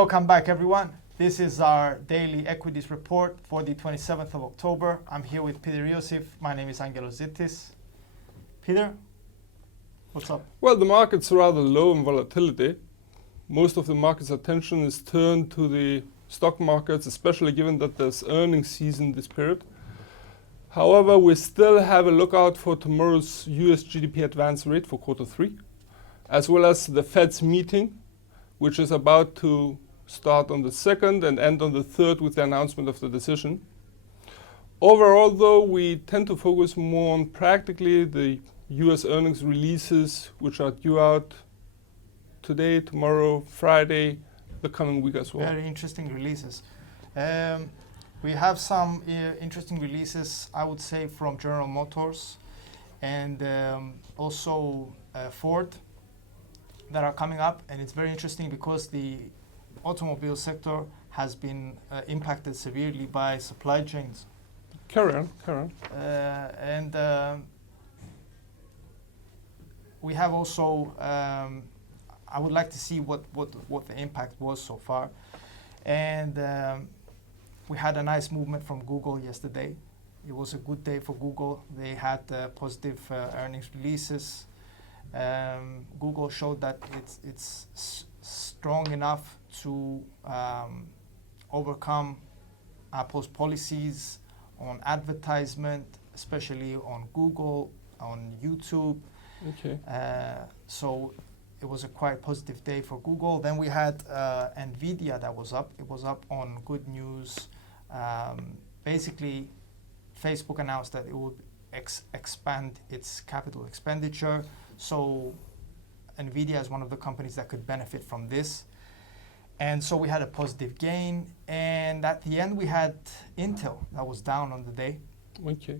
Welcome back, everyone. This is our daily equities report for the 27th of October. I'm here with Peter Iosif. My name is Angelos Zitis. Peter, what's up? Well, the market's rather low in volatility. Most of the market's attention is turned to the stock markets, especially given that there's earnings season this period. However, we still have a lookout for tomorrow's US GDP advance rate for Q3, as well as the Fed's meeting, which is about to start on the 2nd and end on the 3rd with the announcement of the decision. Overall, though, we tend to focus more on practically the US earnings releases, which are due out today, tomorrow, Friday, the coming week as well. Very interesting releases. We have some interesting releases, I would say, from General Motors and also Ford that are coming up. And it's very interesting because the automobile sector has been impacted severely by supply chains. Carry on. We have also, I would like to see what the impact was so far. And we had a nice movement from Google yesterday. It was a good day for Google. They had positive earnings releases. Google showed that it's strong enough to overcome Apple's policies on advertisement, especially on Google, on YouTube. Okay. So it was a quite positive day for Google. Then we had Nvidia that was up. It was up on good news. Basically, Facebook announced that it would expand its capital expenditure. So Nvidia is one of the companies that could benefit from this. And so we had a positive gain. And at the end, we had Intel that was down on the day. Okay.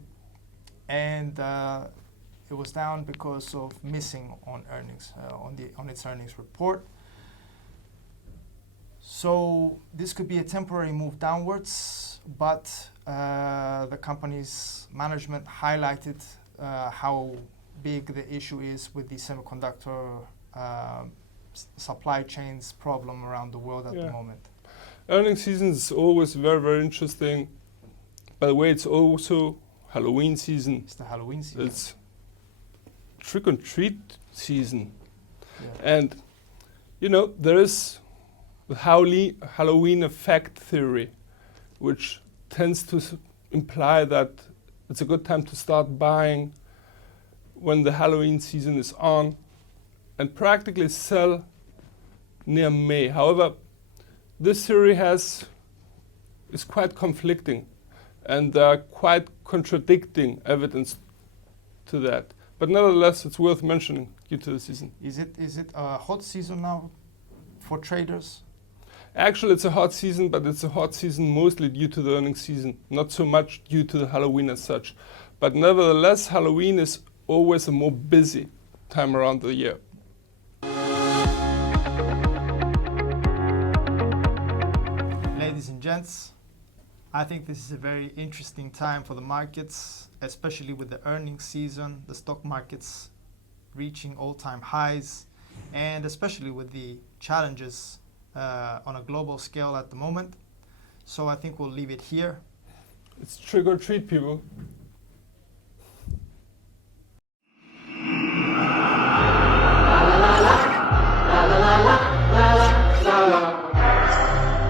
And it was down because of missing on earnings, on its earnings report. So this could be a temporary move downwards, but the company's management highlighted how big the issue is with the semiconductor supply chains problem around the world at the moment. Earnings season is always very, very interesting. By the way, it's also Halloween season. It's the Halloween season. It's trick-or-treat season. Yeah. And, you know, there is the Halloween effect theory, which tends to imply that it's a good time to start buying when the Halloween season is on and practically sell near May. However, this theory is quite conflicting and quite contradicting evidence to that. But nevertheless, it's worth mentioning due to the season. Is it a hot season now for traders? Actually, it's a hot season, but it's a hot season mostly due to the earnings season, not so much due to the Halloween as such. But nevertheless, Halloween is always a more busy time around the year. Ladies and gents, I think this is a very interesting time for the markets, especially with the earnings season, the stock markets reaching all-time highs, and especially with the challenges on a global scale at the moment. So I think we'll leave it here. It's trick or treat, people. La la la la la la la la la la.